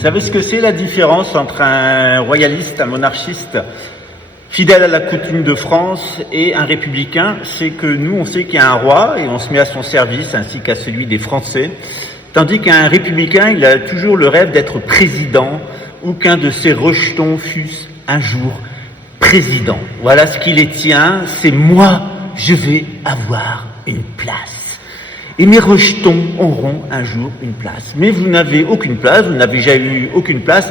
Vous savez ce que c'est la différence entre un royaliste, un monarchiste fidèle à la coutume de France et un républicain? C'est que nous, on sait qu'il y a un roi et on se met à son service ainsi qu'à celui des Français, tandis qu'un républicain, il a toujours le rêve d'être président ou qu'un de ses rejetons fût un jour président. Voilà ce qui les tient, c'est moi, je vais avoir une place. Et mes rejetons auront un jour une place. Mais vous n'avez aucune place, vous n'avez jamais eu aucune place.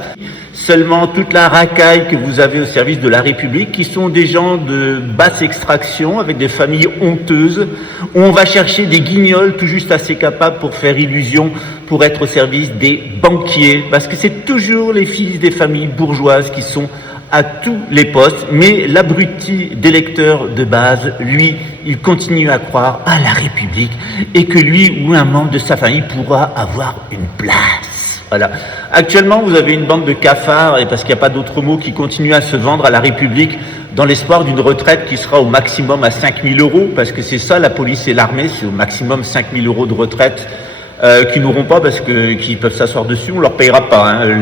Seulement toute la racaille que vous avez au service de la République, qui sont des gens de basse extraction, avec des familles honteuses, où on va chercher des guignols tout juste assez capables pour faire illusion, pour être au service des banquiers. Parce que c'est toujours les fils des familles bourgeoises qui sont à tous les postes, mais l'abruti d'électeur de base, lui, il continue à croire à la République et que lui ou un membre de sa famille pourra avoir une place. Voilà. Actuellement, vous avez une bande de cafards, et parce qu'il n'y a pas d'autre mot, qui continuent à se vendre à la République dans l'espoir d'une retraite qui sera au maximum à 5 000 €, parce que c'est ça, la police et l'armée, c'est au maximum 5 000 € de retraite. Qui n'auront pas parce que qui peuvent s'asseoir dessus, on leur payera pas. Hein.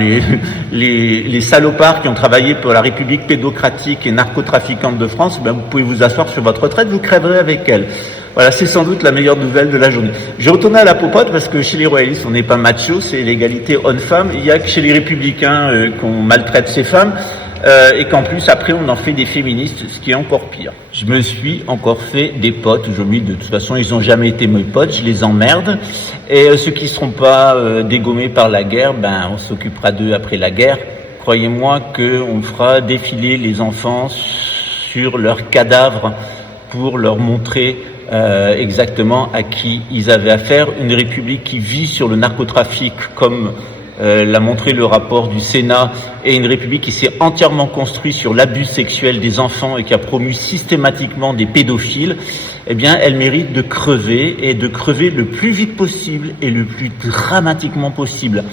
Les salopards qui ont travaillé pour la République pédocratique et narcotrafiquante de France, ben vous pouvez vous asseoir sur votre retraite, vous crèverez avec elle. Voilà, c'est sans doute la meilleure nouvelle de la journée. Je retourne à la popote parce que chez les royalistes, on n'est pas macho, c'est l'égalité homme-femme. Il y a que chez les républicains qu'on maltraite ces femmes. Et qu'en plus après on en fait des féministes, ce qui est encore pire. Je me suis encore fait des potes aujourd'hui, de toute façon ils n'ont jamais été mes potes, je les emmerde, et ceux qui ne seront pas dégommés par la guerre, ben on s'occupera d'eux après la guerre. Croyez-moi qu'on fera défiler les enfants sur leurs cadavres pour leur montrer exactement à qui ils avaient affaire. Une république qui vit sur le narcotrafic comme l'a montré le rapport du Sénat, et une république qui s'est entièrement construite sur l'abus sexuel des enfants et qui a promu systématiquement des pédophiles, eh bien, elle mérite de crever, et de crever le plus vite possible et le plus dramatiquement possible.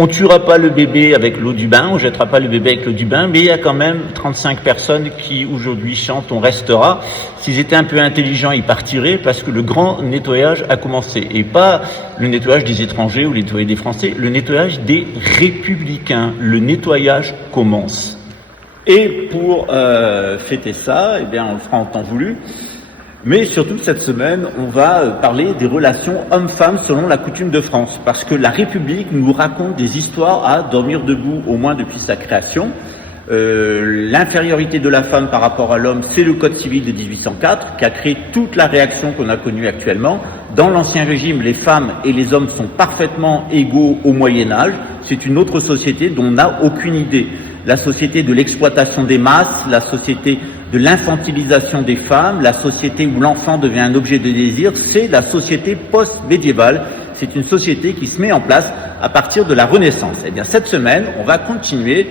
On tuera pas le bébé avec l'eau du bain, on jettera pas le bébé avec l'eau du bain, mais il y a quand même 35 personnes qui aujourd'hui chantent "On restera". S'ils étaient un peu intelligents, ils partiraient, parce que le grand nettoyage a commencé. Et pas le nettoyage des étrangers ou le nettoyage des Français, le nettoyage des républicains. Le nettoyage commence. Et pour fêter ça, eh bien, on le fera en temps voulu. Mais surtout cette semaine, on va parler des relations hommes-femmes selon la coutume de France, parce que la République nous raconte des histoires à dormir debout, au moins depuis sa création. L'infériorité de la femme par rapport à l'homme, c'est le Code civil de 1804 qui a créé toute la réaction qu'on a connue actuellement. Dans l'Ancien Régime, les femmes et les hommes sont parfaitement égaux au Moyen-Âge. C'est une autre société dont on n'a aucune idée. La société de l'exploitation des masses, la société de l'infantilisation des femmes, la société où l'enfant devient un objet de désir, c'est la société post-médiévale. C'est une société qui se met en place à partir de la Renaissance. Eh bien, cette semaine, on va continuer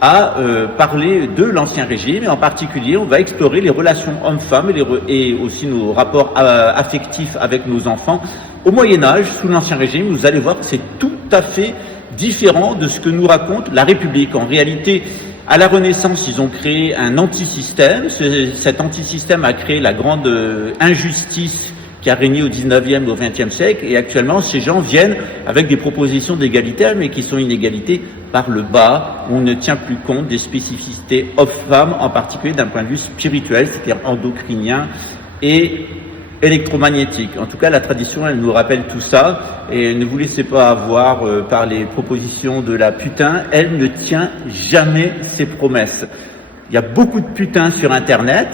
à parler de l'Ancien Régime, et en particulier, on va explorer les relations hommes-femmes et aussi nos rapports affectifs avec nos enfants. Au Moyen-Âge, sous l'Ancien Régime, vous allez voir que c'est tout à fait différent de ce que nous raconte la République. En réalité, à la Renaissance, ils ont créé un antisystème. Cet antisystème a créé la grande injustice qui a régné au 19e et au 20e siècle. Et actuellement, ces gens viennent avec des propositions d'égalité, mais qui sont une égalité par le bas. On ne tient plus compte des spécificités hommes-femmes, en particulier d'un point de vue spirituel, c'est-à-dire endocrinien et électromagnétique. En tout cas, la tradition, elle nous rappelle tout ça, et ne vous laissez pas avoir par les propositions de la putain, elle ne tient jamais ses promesses. Il y a beaucoup de putains sur Internet.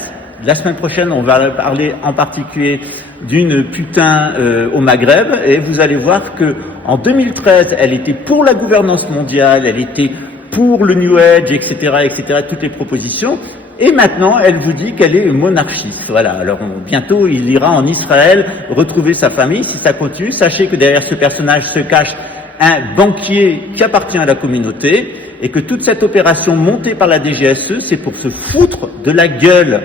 La semaine prochaine, on va parler en particulier d'une putain au Maghreb, et vous allez voir que en 2013, elle était pour la gouvernance mondiale, elle était pour le New Age, etc., toutes les propositions. Et maintenant, elle vous dit qu'elle est monarchiste. Voilà. Alors, bientôt, il ira en Israël retrouver sa famille. Si ça continue, sachez que derrière ce personnage se cache un banquier qui appartient à la communauté, et que toute cette opération montée par la DGSE, c'est pour se foutre de la gueule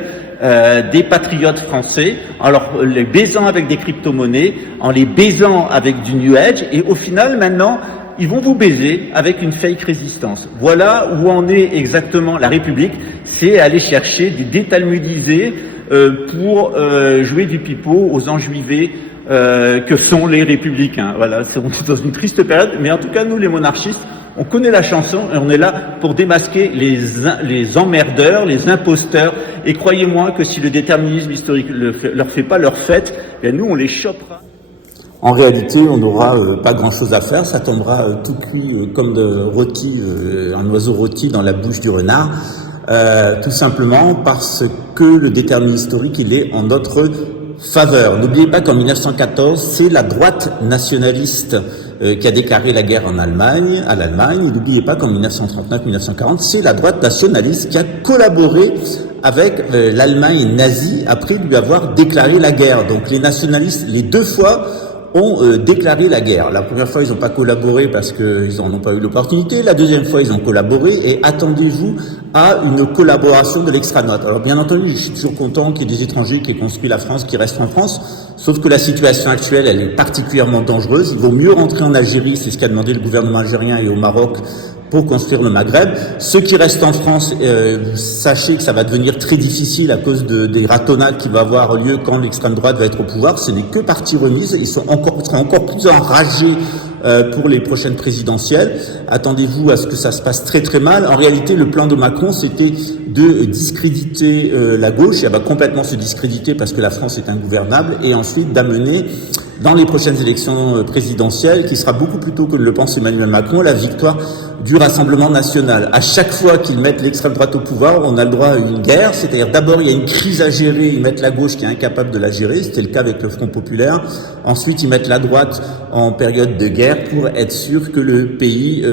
des patriotes français, en les baisant avec des crypto-monnaies, en les baisant avec du New Age, et au final, maintenant, ils vont vous baiser avec une fake résistance. Voilà où en est exactement la République, c'est aller chercher des détalmudisés pour jouer du pipeau aux enjuivés que sont les républicains. Voilà, on est dans une triste période, mais en tout cas, nous les monarchistes, On connaît la chanson et on est là pour démasquer les emmerdeurs, les imposteurs. Et croyez-moi que si le déterminisme historique leur fait pas leur fête, bien nous on les chopera. En réalité, on n'aura pas grand-chose à faire, ça tombera tout cuit comme un oiseau rôti dans la bouche du renard, tout simplement parce que le déterminisme historique, il est en notre faveur. N'oubliez pas qu'en 1914, c'est la droite nationaliste qui a déclaré la guerre à l'Allemagne. N'oubliez pas qu'en 1939-1940, c'est la droite nationaliste qui a collaboré avec l'Allemagne nazie après lui avoir déclaré la guerre. Donc les nationalistes, les deux fois, ont déclaré la guerre. La première fois, ils n'ont pas collaboré parce qu'ils n'en ont pas eu l'opportunité. La deuxième fois, ils ont collaboré et attendez-vous à une collaboration de l'extrême droite. Alors bien entendu, je suis toujours content qu'il y ait des étrangers qui aient construit la France, qui restent en France, sauf que la situation actuelle, elle est particulièrement dangereuse. Il vaut mieux rentrer en Algérie, c'est ce qu'a demandé le gouvernement algérien, et au Maroc, pour construire le Maghreb. Ceux qui restent en France, sachez que ça va devenir très difficile à cause des ratonnades qui va avoir lieu quand l'extrême droite va être au pouvoir. Ce n'est que partie remise. Ils seront encore plus enragés pour les prochaines présidentielles. Attendez-vous à ce que ça se passe très très mal. En réalité, le plan de Macron, c'était de discréditer la gauche. Elle va complètement se discréditer parce que la France est ingouvernable, et ensuite d'amener dans les prochaines élections présidentielles, qui sera beaucoup plus tôt que le pense Emmanuel Macron, la victoire du Rassemblement national. À chaque fois qu'ils mettent l'extrême droite au pouvoir, on a le droit à une guerre, c'est-à-dire d'abord il y a une crise à gérer, ils mettent la gauche qui est incapable de la gérer, c'était le cas avec le Front populaire. Ensuite ils mettent la droite en période de guerre pour être sûr que le pays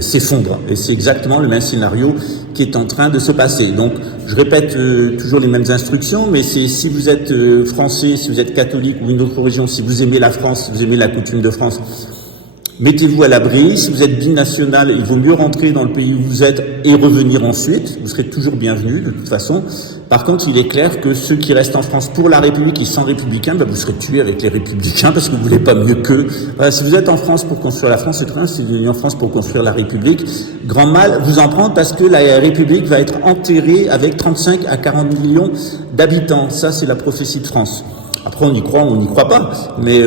s'effondre. Et c'est exactement le même scénario qui est en train de se passer. Donc je répète toujours les mêmes instructions, mais c'est si vous êtes français, si vous êtes catholique ou une autre religion, si vous aimez la France, si vous aimez la coutume de France, mettez-vous à l'abri. Si vous êtes binational, il vaut mieux rentrer dans le pays où vous êtes et revenir ensuite. Vous serez toujours bienvenu de toute façon. Par contre, il est clair que ceux qui restent en France pour la République et sans républicains, vous serez tués avec les républicains parce que vous voulez pas mieux qu'eux. Voilà, si vous êtes en France pour construire la France, c'est très bien. Si vous venez en France pour construire la République, grand mal vous en prendre parce que la République va être enterrée avec 35 à 40 millions d'habitants. Ça, c'est la prophétie de France. Après, on y croit, on n'y croit pas. Mais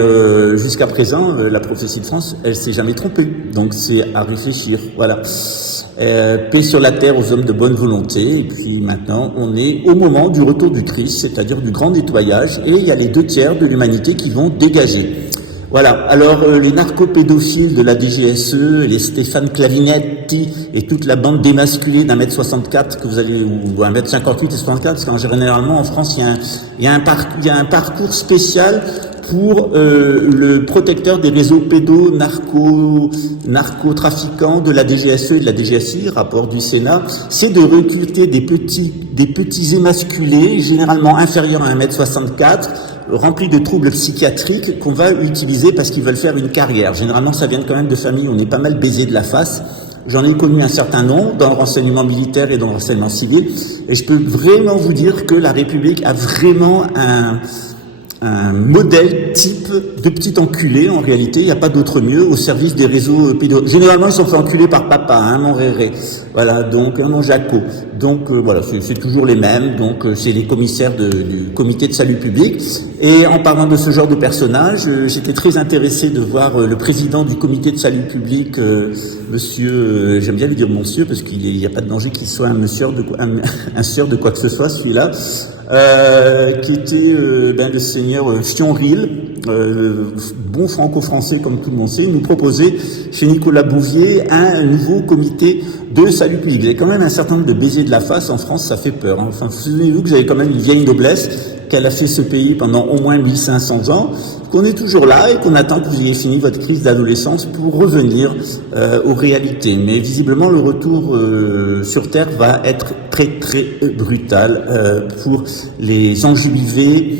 jusqu'à présent, la prophétie de France, elle s'est jamais trompée. Donc, c'est à réfléchir. Voilà. Paix sur la terre aux hommes de bonne volonté. Et puis maintenant, on est au moment du retour du Christ, c'est-à-dire du grand nettoyage. Et il y a les 2/3 de l'humanité qui vont dégager. Voilà. Alors, les narcopédophiles de la DGSE, les Stéphane Clavinetti et toute la bande démasculée d'1m64 que vous allez, ou 1m58 et 64, parce qu'en généralement en France, il y a un parcours spécial pour le protecteur des réseaux narcotrafiquants de la DGSE et de la DGSI, rapport du Sénat, c'est de recruter des petits émasculés, généralement inférieurs à 1m64, remplis de troubles psychiatriques qu'on va utiliser parce qu'ils veulent faire une carrière. Généralement, ça vient quand même de familles où on est pas mal baisé de la face. J'en ai connu un certain nombre dans le renseignement militaire et dans le renseignement civil. Et je peux vraiment vous dire que la République a vraiment un modèle type de petit enculé, en réalité, il n'y a pas d'autre mieux, au service des réseaux pédophiles. Généralement, ils sont fait enculer par papa, mon Réré, voilà, donc, mon Jaco. Donc, voilà, c'est toujours les mêmes, donc, c'est les commissaires du comité de salut public. Et en parlant de ce genre de personnage, j'étais très intéressé de voir le président du comité de salut public, monsieur, j'aime bien lui dire monsieur, parce qu'il n'y a pas de danger qu'il soit un sieur de quoi que ce soit, celui-là, qui était le seigneur Fionril, bon franco-français comme tout le monde sait. Il nous proposait chez Nicolas Bouvier un nouveau comité de salut public. Vous avez quand même un certain nombre de baisers de la face en France, ça fait peur. Enfin, souvenez-vous que vous avez quand même une vieille noblesse qu'elle a fait ce pays pendant au moins 1500 ans, qu'on est toujours là et qu'on attend que vous ayez fini votre crise d'adolescence pour revenir aux réalités. Mais visiblement, le retour sur Terre va être très très brutal pour les enjolivés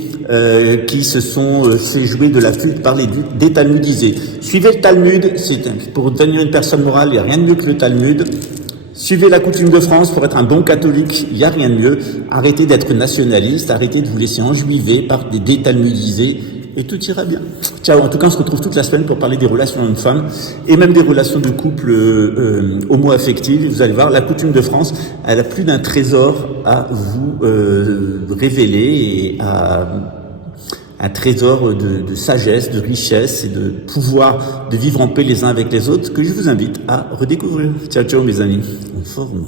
qui se sont fait jouer de la flûte par les détalmudisés. Suivez le Talmud, pour devenir une personne morale, il n'y a rien de mieux que le Talmud. Suivez la coutume de France pour être un bon catholique, il n'y a rien de mieux. Arrêtez d'être nationaliste, arrêtez de vous laisser enjuiver par des détalmudisés et tout ira bien. Ciao, en tout cas on se retrouve toute la semaine pour parler des relations hommes-femmes et même des relations de couple homo-affectives. Vous allez voir, la coutume de France, elle a plus d'un trésor à vous révéler et un trésor de sagesse, de richesse et de pouvoir de vivre en paix les uns avec les autres que je vous invite à redécouvrir. Ciao, ciao mes amis, en forme.